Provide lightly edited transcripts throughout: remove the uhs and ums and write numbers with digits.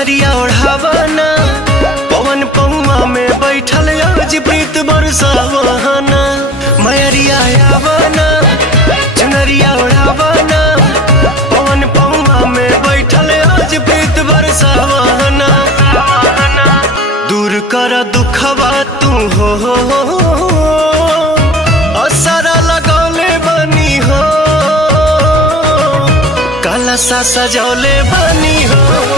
चुनरिया ओढ़ावना पवन पौआ में बैठल आज प्रीत बरसावना मैरिया आवना चुनरिया ओढ़ावना पवन पौआ में बैठल आज प्रीत बरसावना दूर कर दुखवा तू हो असरा लगौले बनी हो कलसा सजौले बनी हो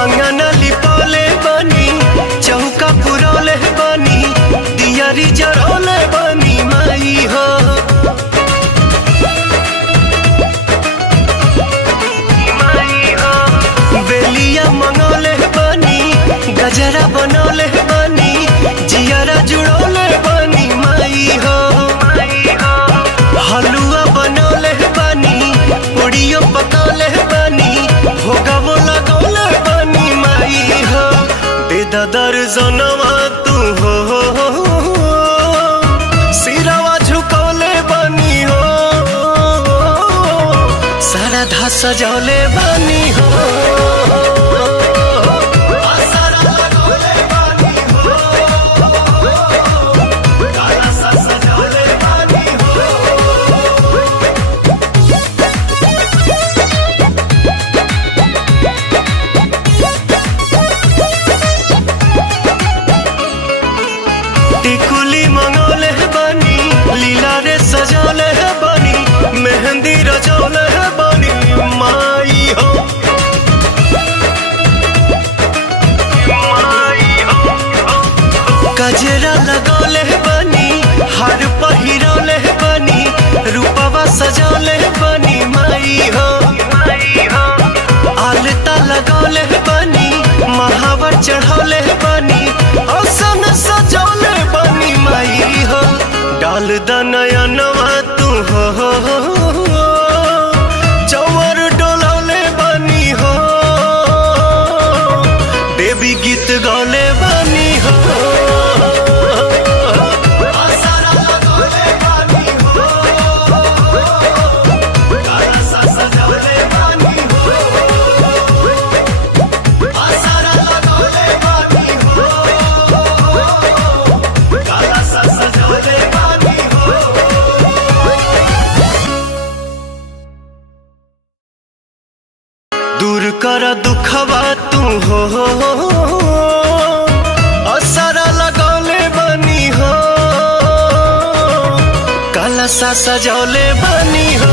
अंगना लिपौले बनी चौका पुरौले बनी दियारी जरौले बनी माई हो बेलिया मंगौले बनी गजरा बनौले बनी जियरा जुड़ौले बनी माई हो हलुआ बनौले बनी पूड़ियों पकौले बनी भोगवो लगौले बनी माई हो बेदा दर्जनवा तू हो सिरवा झुकौले बनी हो सरधा सजौले बनी हो टिकुली मंगौले बनी लीला रे सजौले बनी मेहंदी रचौले बनी माई हो गजरा लगौले बनी हार पहिरौले बनी रूपवा सजौले बनी माई हो आलता लगौले बनी महावर चढ़ौले बनी औसन सजौले बनी माई हो डाल दनयनवा तू हो चौवर डोलौले बनी हो देवी गीत गौले बनी हो दूर कर दुखवा तू हो असरा लगौले बनी हो कलसा सजौले बनी हो।